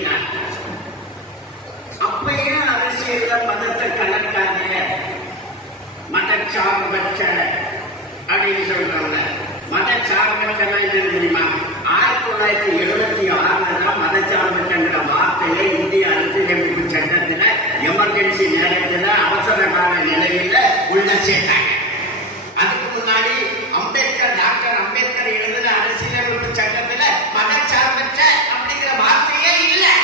எழுதினார். அப்பயும் அரசியல்ல மதத்தை கலக்காத, மதச்சார்பற்ற அப்படின்னு சொல்றாங்க. மதச்சார்பற்றனா என்ன தெரியுமா? 1976 தான் மதச்சார்பற்ற வார்த்தையை இந்திய அரசியலமைப்பு சட்டத்தில் எமர்ஜென்சி நேரத்தில் அவசர கால நிலையில உள்ள சேர்த்தாங்க. அதுக்கு முன்னாடி டாக்டர் அம்பேத்கர் எழுதின அரசியலமைப்பு சட்டத்தில் மதச்சார்பற்ற அப்படிங்கிற வார்த்தையே இல்லை.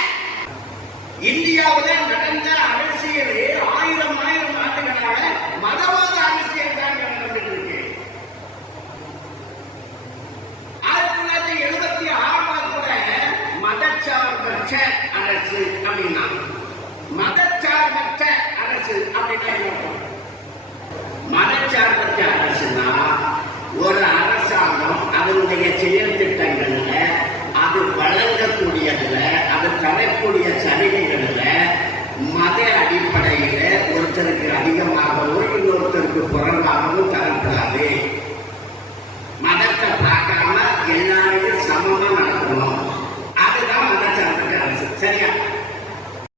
இந்தியாவில் நடந்த அரசியலே 1000 ஆண்டுகளாக மதவாத அரசியல் தான் நடந்துட்டு இருக்கு. 1976 கூட மதச்சார்பற்ற அரசு அப்படின்னா, மதச்சார்பற்ற அரசு அப்படின்னா மதச்சார்பற்ற அரசுனா ஒரு அரசாங்கம் அதனுடைய செயல் திட்டங்கள்ல, அது வழங்கக்கூடியதுல, அது தரக்கூடிய சலுகைகள்ல மத அடிப்படை